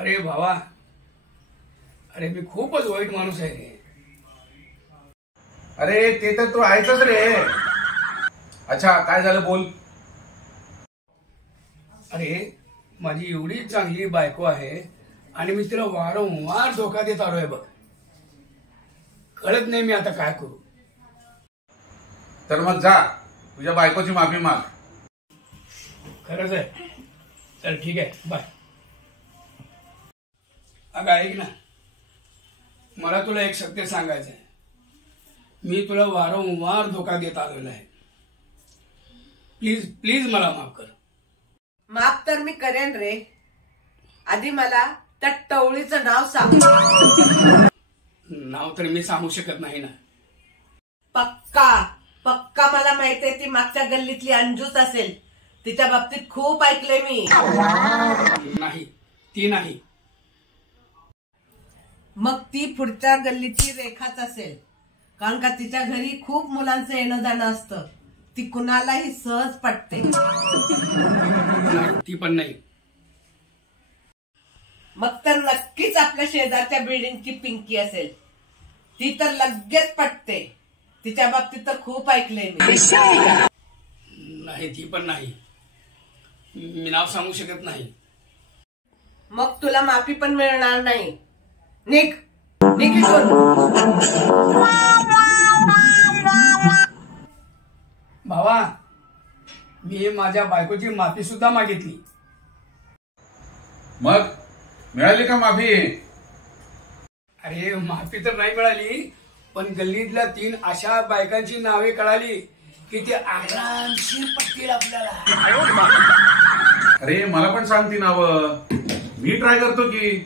अरे भावा, अरे मी खूपच वाईट माणूस आहे रे. अरे ते तर तू आहेच रे. अच्छा काय झालं बोल. अरे माझी एवढी चांगली बायको आहे आणि मी तिला वारंवार धोका देत आलोय बघ. कळत नाही मी आता काय करू. तर मग जा तुझ्या बायकोची माफी माग. खरंच आहे. चल ठीक आहे, बाय. अगं ऐक ना, मला तुला एक सत्य सांगायचं आहे. मी तुला वारंवार धोका देत आलेलो आहे. प्लीज प्लीज मला माफ कर. माफ तर मी करेन रे. आधी मला त्या टवळीचं नाव सांग. नाव तर मी सांगू शकत नाही ना. पक्का पक्का मला माहितीये ती मागच्या गल्लीतली अंजूच असेल. तिच्या बाबतीत खूप ऐकलंय मी. नाही, ती नाही. मग ती पुढच्या गल्लीची रेखाच असेल. कारण का तिच्या घरी खूप मुलांचं येणं जाणं असतं. ती कुणालाही सहज पटते. नाही, ती पण नाही. मग तर नक्कीच आपल्या शेजारच्या बिल्डिंगची पिंकी असेल. ती तर लगेच पटते. तिच्या बाबतीत तर खूप ऐकलंय मी. नाही, ती पण नाही. मी नाव सांगू शकत नाही. मग तुला माफी पण मिळणार नाही. निघ निघ इथून. भावा, मी माझ्या बायकोची माफी सुद्धा मागितली. मग मिळाली का माफी. अरे माफी तर नाही मिळाली, पण गल्लीतल्या 3 अशा बायकांची नावे कळाली की ते आरामशीर पटतील आपल्याला. अरे मला पण सांग ती नावं. मी ट्राय करतो की.